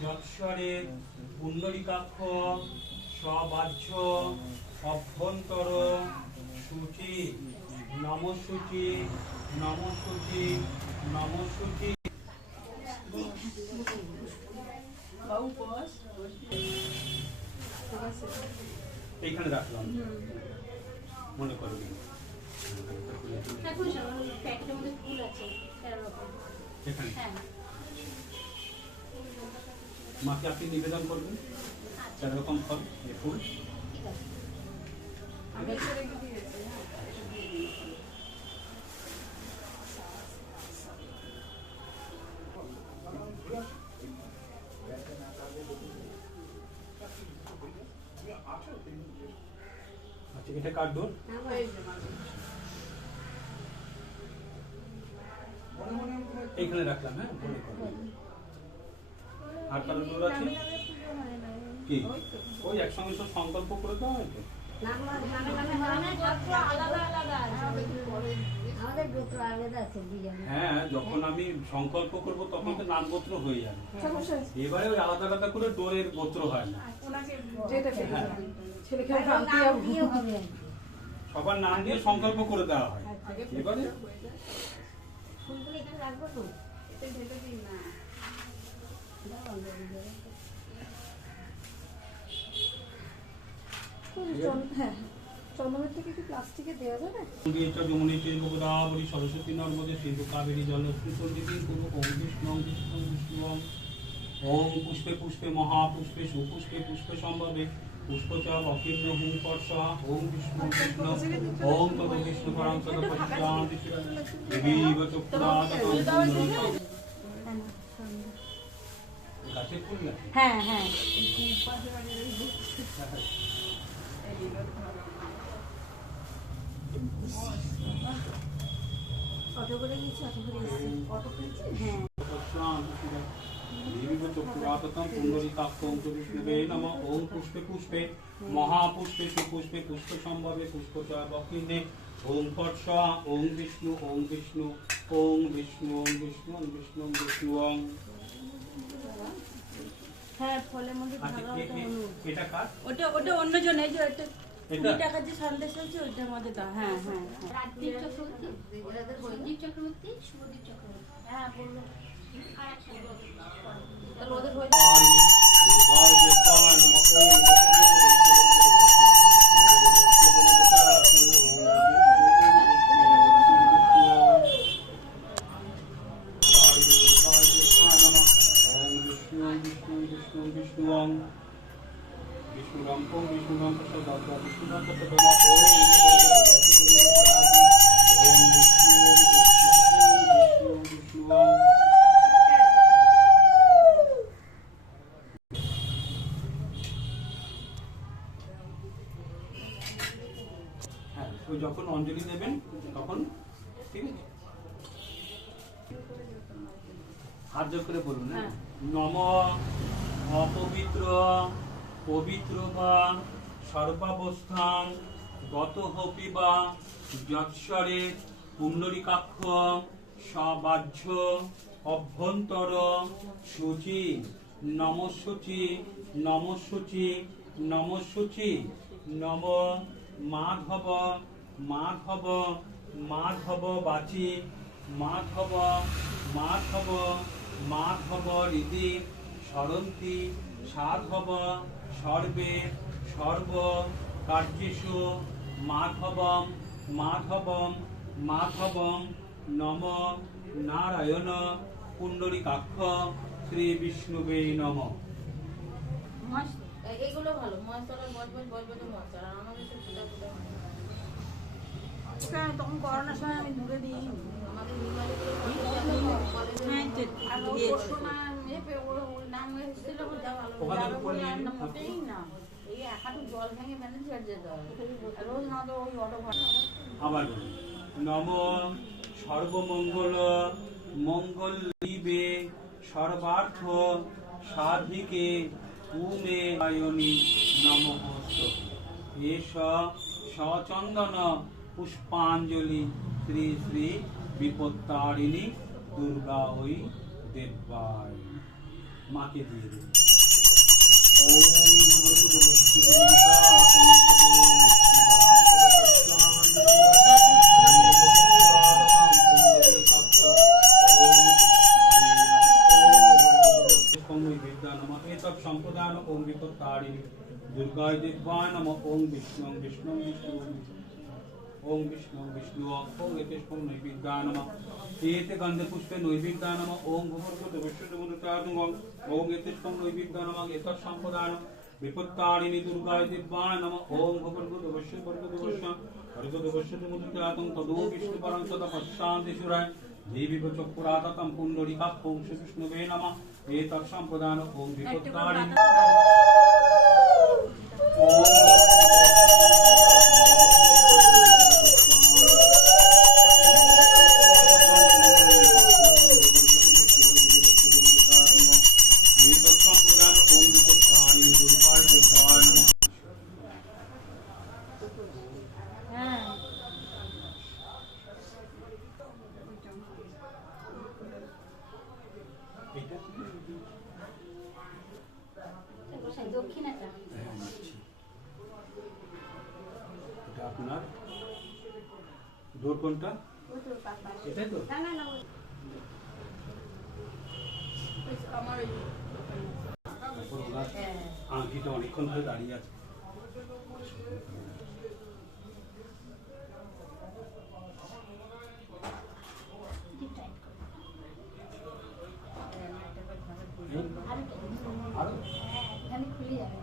যৎস্বরের পুণ্ডরীকাক্ষ সবাহ্য অভ্যন্তর শুচি নমশুচি নমশুচি নমশুচি। এইখানে রাখলাম মনে করবি এখানে মাকে আপনি নিবেদন করবেন 4 রকম ফল ফুল। আচ্ছা এটা কার ডোর? এইখানে রাখলাম। হ্যাঁ মনে করবেন। আর কারো ডোর আছে কি? ওই একসঙ্গে সব সংকল্প করে দেওয়া হয়তো। হ্যাঁ যখন আমি সংকল্প করব তখন তো নাম গোত্র হয়ে যাবে। এবারে ওই আলাদা আলাদা করে ডোরের গোত্র হয় না। সবার নাম দিয়ে সংকল্প করে দেওয়া হয়। এবারে চন্দনের থেকে কি প্লাস্টিকে দেওয়া যাবে? সরস্বতী নর্মদে সিন্ধু কাবেরী ওম পুষ্পে পুষ্পে মহাপুষ্পে সুপুষ্পে পুষ্পে সম্ভবে পুষ্পচাপ অকীর্ণ হুম পর্ষা ওম বিষ্ণু কৃষ্ণ ওম তদ বিষ্ণু পরাং সদা পরিত্রান্তি দেবীব চক্ষুরাদকং গাছে ফুল না? হ্যাঁ হ্যাঁ অটো করে গেছি, অটো করে এসেছি। অটো করেছি? হ্যাঁ। ওম পুষ্পে পুষ্পে মহাপুষ্পে সুপুষ্পে পুষ্প সম্ভবে পুষ্পচাবকীর্ণে ওম পর্ষা ওম বিষ্ণু ওম বিষ্ণু ওম বিষ্ণু ওম বিষ্ণু ওম বিষ্ণু ওম বিষ্ণু ওম। হ্যাঁ ফলের মধ্যে এটা কার? ওটা অন্যজন। এই যে এটা 20 টাকার যে সন্দেশ হয়েছে ওইটার মধ্যে দাও। হ্যাঁ হ্যাঁ রাজদীপ চক্রবর্তী, রাজদীপ চক্রবর্তী, শুভদীপ চক্রবর্তী। হ্যাঁ বললো তাহলে ওদের হয়ে যখন অঞ্জলি দেবেন তখন ঠিক আছে হাত জোর করে বলুন। নম অপবিত্র পবিত্র বা সর্বাবস্থান গত হপি বা যৎস্বরে পুণ্ডরীকাক্ষ সবাহ্য অভ্যন্তর শুচি নমশুচি নমশুচি নমশুচি নম মাধব মাধব মাধব বাচি মাধব মাধব মাধব হৃদি সরন্তি সাধব সর্বে সর্ব কার্যেষু মাধবম মাধবম মাধবম নম নারায়ণ পুণ্ডরীকাক্ষ শ্রী বিষ্ণুবে নম। এগুলো ভালো মশলা বজবজ মশলা আমাদের তো ফুটা ফুটা তখন করোনার সময় আমি দূরে দিই। আমাদের নাম এসেছিল মোটেই না। এই এক হাঁটু জল ভেঙে ম্যানেজার যেতে হয় রোজ না তো ওই অটো ভাড়া। আবার নম সর্বমঙ্গল মঙ্গল দিবে সর্বার্থ সাধিকে উমে আয়নি নমঃ। এষ সচন্দন পুষ্পাঞ্জলি শ্রী শ্রী বিপত্তারিণী দুর্গা ওই দেবায়। মাকে দিয়ে দেবে। সম্প্রদান ওম বিপত্তারিণী দুর্গায় দেবায় নমঃ। ওম বিষ্ণু বিষ্ণু বিষ্ণু ওম বিষ্ণু বিষ্ণু ওম একেশ্বর নৈবেদ্যায় নমঃ। এতে গন্ধে পুষ্পে নৈবেদ্যায় নমঃ। ওম ভূর্ভুবস্সুঃ বিষ্ণুমুদ্রাতুং ওম একেশ্বর নৈবেদ্যায় নমঃ। এতৎ সম্প্রদান বিপত্তারিণী দুর্গায় দেবায় নমঃ। ওম ভূর্ভুবস্সুঃ বিষ্ণুমুদ্রাতুং তদো বিষ্ণু পরং সদা পশ্চান্তি সুরায় দেবী চক্ষুরাততম পুণ্ডরীকাক্ষং শ্রীবিষ্ণুবে নমঃ। এতৎ সম্প্রদান ওম বিপত্তারিণী হ্যাঁ দক্ষিণাটা এটা আপনার ডোর কোনটা? ওই তো পাপা এটাই তো? না না না আমার তারপর ওনার আংটিটা অনেকক্ষণ ধরে দাঁড়িয়ে আছে। আর আরো এখানে খুলে যাবে